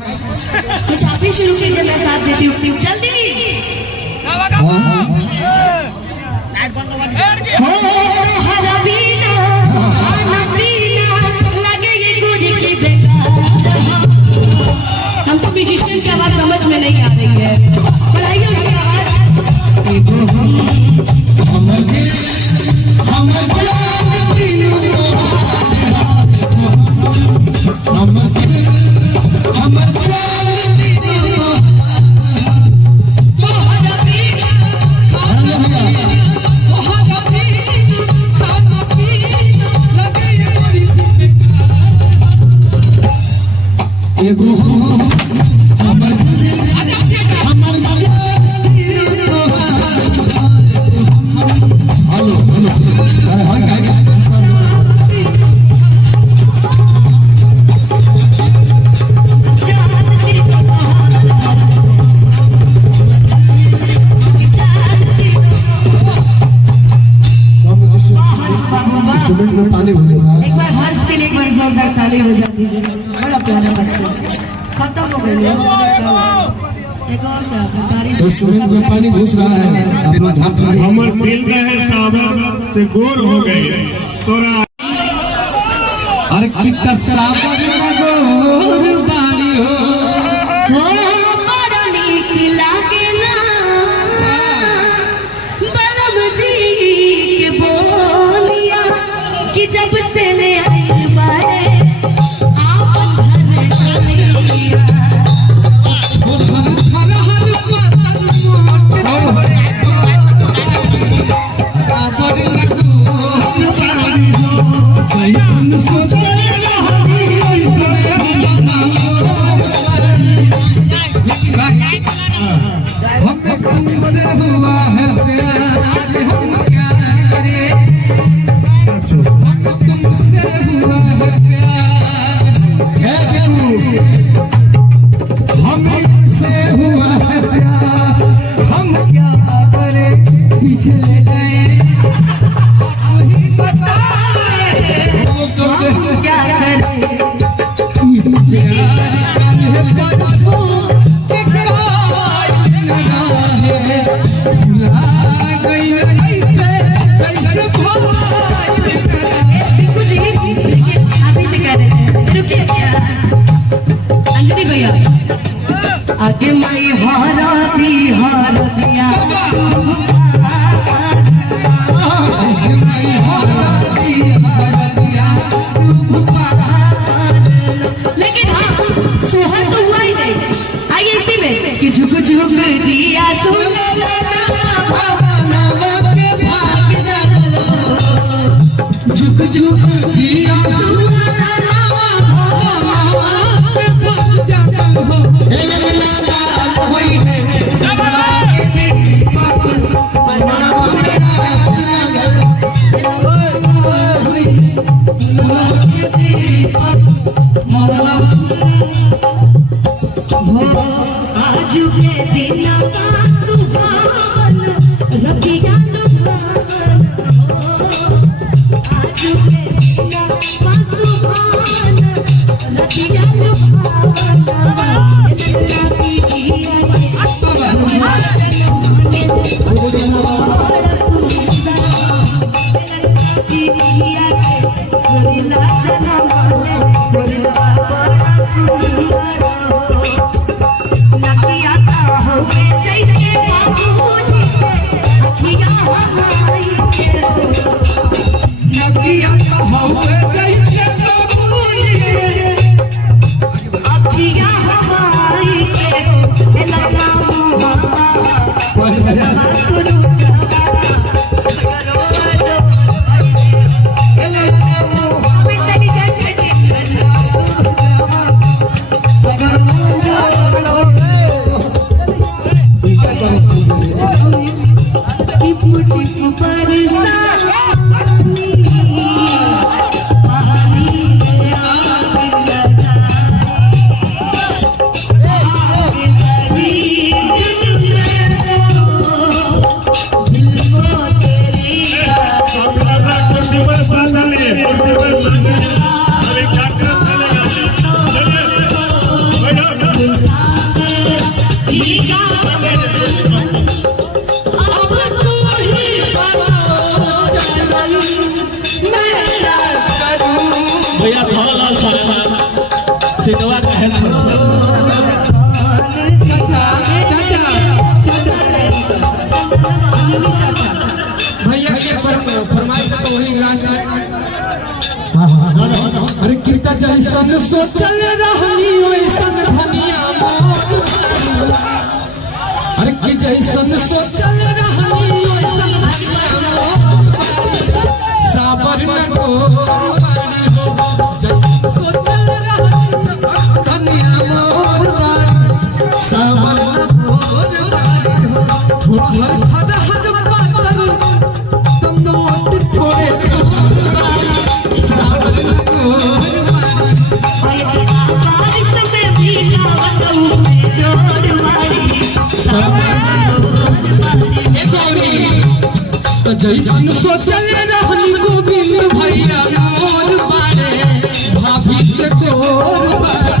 कुछ आप ही शुरू कीजिए, मैं साथ देती हूँ जल्दी। हमको म्यूजिशियन की आवाज समझ में नहीं आ रही है, बढ़ाइए उसकी आवाज। एक बार हर्ष के लिए एक बार जोरदार ताली हो जाती है। बड़ा प्यारा बच्चा खत्म हो गई है। एक और स्टूडेंट में पानी घुस रहा है। हमर दिल रहे सावन से गोर हो गए तोरा। अरे कितना सावन में गोर बाली हो बड़ा नीक लागे ना बलम जी के बोलिया कि जब से ले आई बारे आप घर डलिया। हमें तुमसे हुआ है प्यार, हम क्या करें। हमें तुमसे हुआ है प्यार, हमसे हुआ है प्यार, हम क्या करें। पीछे ले गए वही बताए हम क्या करें। अंजलि भैया आगे माई हारा दिया लेकिन हाँ सोहर तो हुआ ही नहीं। आइए इसी में कि झुक झुक जिया सुन झुक झुक जिया आज के दिन का सुहावन रतिया लुभावन। आज के दिन का सुहावन रतिया लुभावन। भैया थोड़ा सा सिटवा कहे भैया के फरमाइश तो वही लास्ट। अरे कितना जैसन सोचल रहनी वैसन धनिया मोर बारी। अरे कि जैसन सोचल रहनी वैसन धनिया मोर बारी। साबर न को जैसन सोचल रहनी धनिया मोर बारी। साबर न को थोड़ा हद हद पातर तुम नोट थोड़े साबर न को जैसन सोचल रहनी गोविंद भैया मोर बारे भाभी से तोर बारे।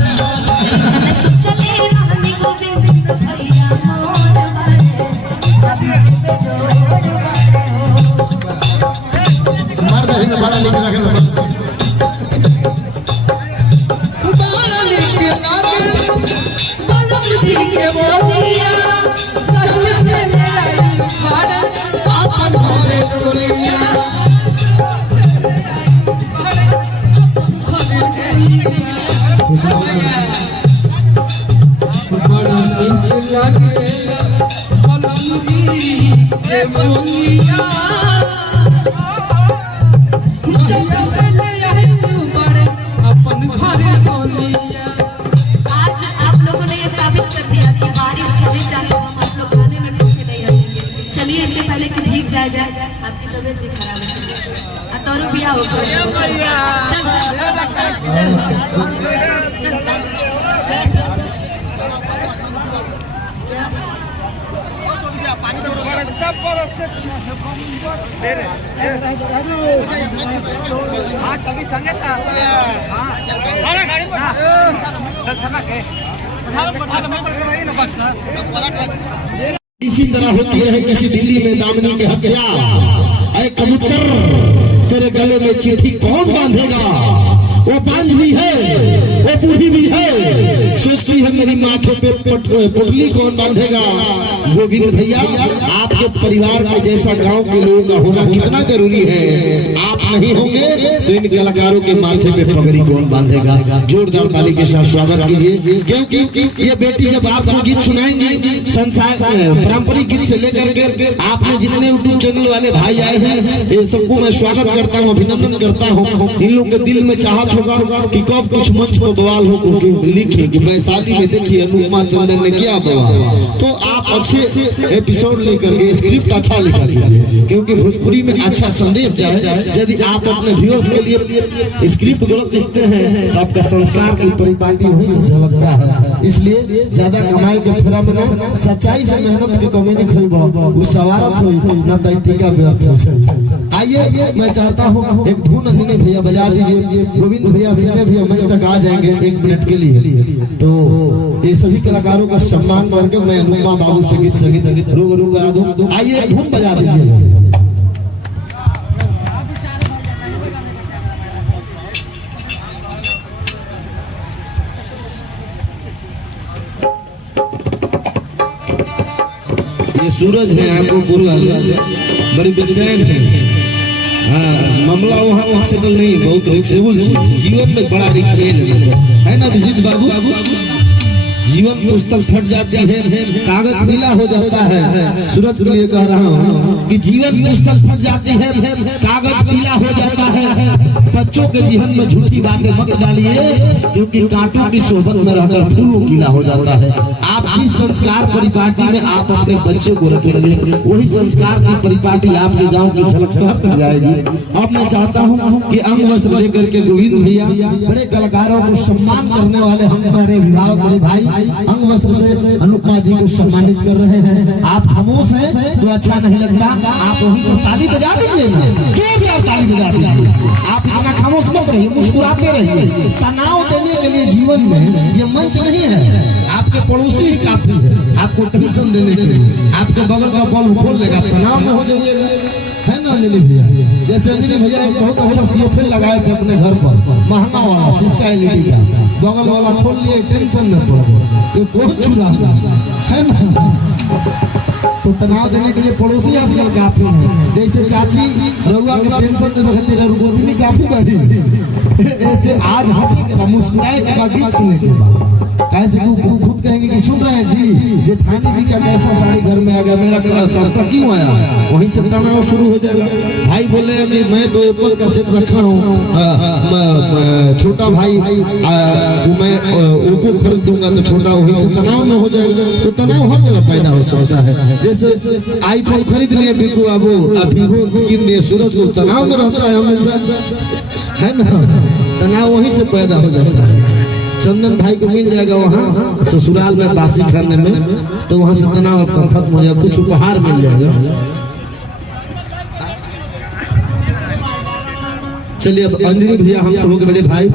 आपकी तबीयत भी खराब है तो रुपया हो इसी तरह होती है किसी दिल्ली में दामिनी के हत्या। ऐ कबूतर तेरे गले में चिट्ठी कौन बांधेगा? वो पांच भी है, वो बूढ़ी भी है, सोचती है मेरी माथे पे पुटली कौन बांधेगा? गोविंद भैया, आपके परिवार के जैसा गांव के लोगों का होना कितना जरूरी है। आप नहीं होंगे तो इन कलाकारों के माथे पे पगड़ी कौन बांधेगा? जोरदार ताली के साथ स्वागत कीजिए, क्योंकि ये बेटी जब आपको गीत सुनाएंगे संसार पारंपरिक गीत से लेकर के आपने जितने यूट्यूब चैनल वाले भाई आए हैं, ये सबको मैं स्वागत करता हूँ, अभिनंदन करता हूँ। इन लोगों के दिल में चाहत होगा कि कब कुछ मंच पर बवाल हो लिखे कि वैशाली में देखिए अनुपमा चंदन ने क्या बवाल। तो आप अच्छे एपिसोड लेकर के स्क्रिप्ट अच्छा लिखा कीजिए, क्योंकि भोजपुरी में अच्छा संदेश जाए। यदि आप अपने व्यूअर्स के लिए स्क्रिप्ट गलत लिखते हैं तो आपका संस्कार की परिपाटी वहीं से झलकता है। इसलिए ज्यादा कमाई के फेरा में ना, सच्चाई से मेहनत के कमी नहीं खरीदो, उस सवारत हो ना दैटिका व्यर्थ हो। आइए मैं चाहता हूँ एक धुन अंजनी भैया बजा दीजिए, गोविंद भैया सीने भी मंच तक आ जाएंगे 1 मिनट के लिए। तो ये सभी कलाकारों का सम्मान करके मैं अनुपमा बाबू से गीत संगीत रूबरू करा दूं। आइए धुन बजा दीजिए। ये सूरज है, आपको पूरा बड़ी बेचैन है। हाँ, मामला वहाँ सेटल नहीं, बहुत रिक्सेबल जीवन में बड़ा रिक्स है ना विजित बाबू? जीवन पुस्तक फट जाती है, कागज पीला हो जाता है। सूरज के लिए कह रहा हूँ कि जीवन पुस्तक फट जाती है, कागज पीला हो जाता है। बच्चों के जीवन में झूठी बातें मत डालिए, क्योंकि कांटों की सोबत में रहकर फूल गीला हो जाता है। आप जिस संस्कार परिपाटी में आप अपने बच्चे को रखेंगे, वही संस्कार की परिपाटी आपके गांव की झलक शहर तक जाएगी। अब मैं चाहता हूँ कि अंग वस्त्र लेकर के गोविंद भैया बड़े कलाकारों को सम्मान करने वाले हमारे विभाग बड़े भाई अंग वस्त्र से अनुपमा जी को सम्मानित कर रहे हैं। आप खामोश हैं तो अच्छा नहीं लगता, आप वहीं से ताली बजा दीजिए, जो भी आप ताली बजा दीजिए। आप इतना खामोश मत रहिए, मुस्कुराते रहिए। तनाव देने के लिए जीवन में ये मंच नहीं है। आपके पड़ोसी ही काफी है आपको टेंशन देने के लिए। आपके बगल का बल्ब खोल लेगा, तनाव में हो जाइएगा, है ना अंजलि भैया? जैसे अंजलि भैया एक बहुत अच्छा सीएफएल लगाए थे अपने घर पर, महंगा वाला सिस्का एलईडी का, बगल वाला खोल लिए, टेंशन में पड़ गए, कोई चुरा है ना। तो तनाव देने के लिए पड़ोसी आजकल काफी है। जैसे चाची रउआ के टेंशन में बखते गोदी काफी बढ़ी, ऐसे आज हंसी मुस्कुराए के बाद गीत सुनने के बाद कैसे खुद कहेंगे कि सुन रहे हैं जी जेठानी जी का कैसा साड़ी घर में आ गया, मेरा सस्ता क्यों आया, वहीं से तनाव शुरू हो जाएगा। भाई बोले कि मैं तो एप्पल का सेट रखा हूँ, छोटा भाई मैं ओप्पो खरीद दूंगा तो छोटा, वहीं से तनाव में हो जाएगा। तो तनाव हर जगह पैदा हो सकता है। जैसे आईफोन खरीद लिए बिल्कुल अब वीवो खरीद लिए, सूरज को तनाव में रहता है हमेशा, है ना, तनाव वहीं से पैदा हो जाता है। चंदन भाई को मिल जाएगा वहाँ ससुराल में बासी खाने में, तो वहाँ से तनाव आपका खत्म हो जाएगा, कुछ उपहार मिल जाएगा। चलिए अब अंजलि भैया हम सब के बड़े भाई,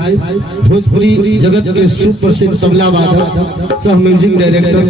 भोजपुरी जगत के सुप्रसिद्ध तबला वादक, सह म्यूजिक डायरेक्टर